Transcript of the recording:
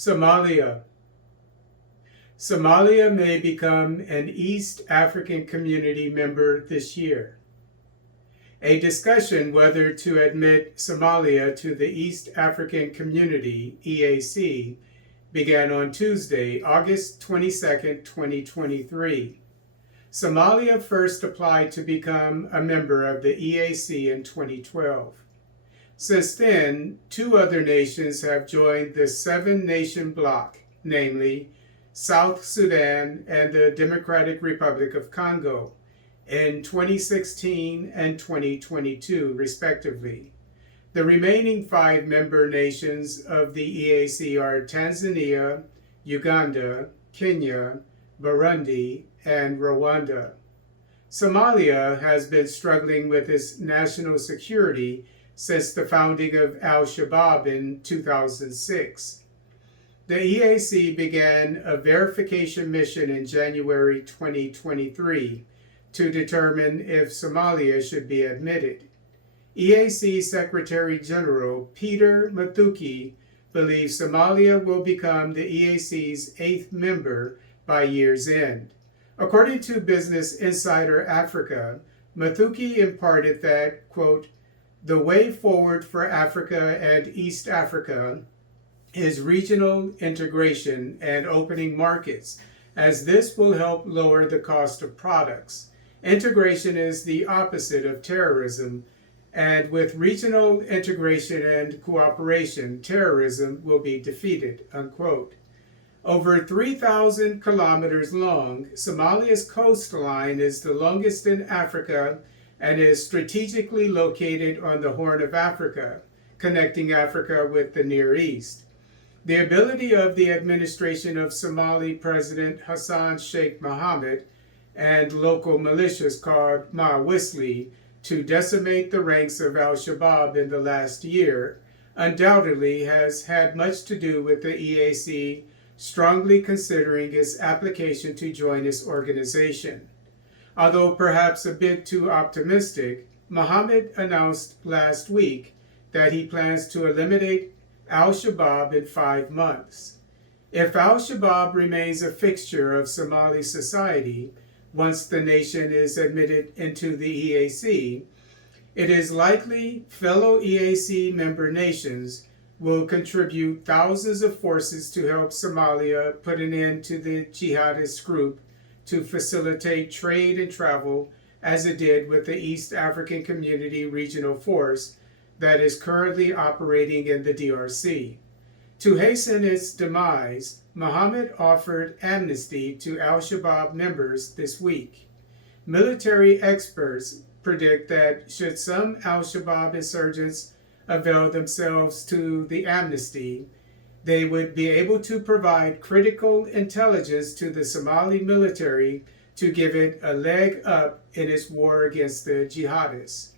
Somalia. Somalia may become an East African Community member this year. A discussion whether to admit Somalia to the East African Community, EAC, began on Tuesday, August 22, 2023. Somalia first applied to become a member of the EAC in 2012. Since then, two other nations have joined the seven-nation bloc, namely South Sudan and the Democratic Republic of Congo, in 2016 and 2022, respectively. The remaining five member nations of the EAC are Tanzania, Uganda, Kenya, Burundi, and Rwanda. Somalia has been struggling with its national security since the founding of al-Shabaab in 2006. The EAC began a verification mission in January 2023 to determine if Somalia should be admitted. EAC Secretary-General Peter Mathuki believes Somalia will become the EAC's 8th member by year's end. According to Business Insider Africa, Mathuki imparted that, quote, "The way forward for Africa and East Africa is regional integration and opening markets, as this will help lower the cost of products. Integration is the opposite of terrorism, and with regional integration and cooperation, terrorism will be defeated," unquote. Over 3,000 kilometers long, Somalia's coastline is the longest in Africa and is strategically located on the Horn of Africa, connecting Africa with the Near East. The ability of the administration of Somali President Hassan Sheikh Mohamud and local militias called Mawisli to decimate the ranks of al-Shabaab in the last year undoubtedly has had much to do with the EAC strongly considering its application to join its organization. Although perhaps a bit too optimistic, Mohamud announced last week that he plans to eliminate al-Shabaab in 5 months. If al-Shabaab remains a fixture of Somali society once the nation is admitted into the EAC, it is likely fellow EAC member nations will contribute thousands of forces to help Somalia put an end to the jihadist group to facilitate trade and travel, as it did with the East African Community Regional Force that is currently operating in the DRC. To hasten its demise, Mohamud offered amnesty to al-Shabaab members this week. Military experts predict that should some al-Shabaab insurgents avail themselves to the amnesty, they would be able to provide critical intelligence to the Somali military to give it a leg up in its war against the jihadists.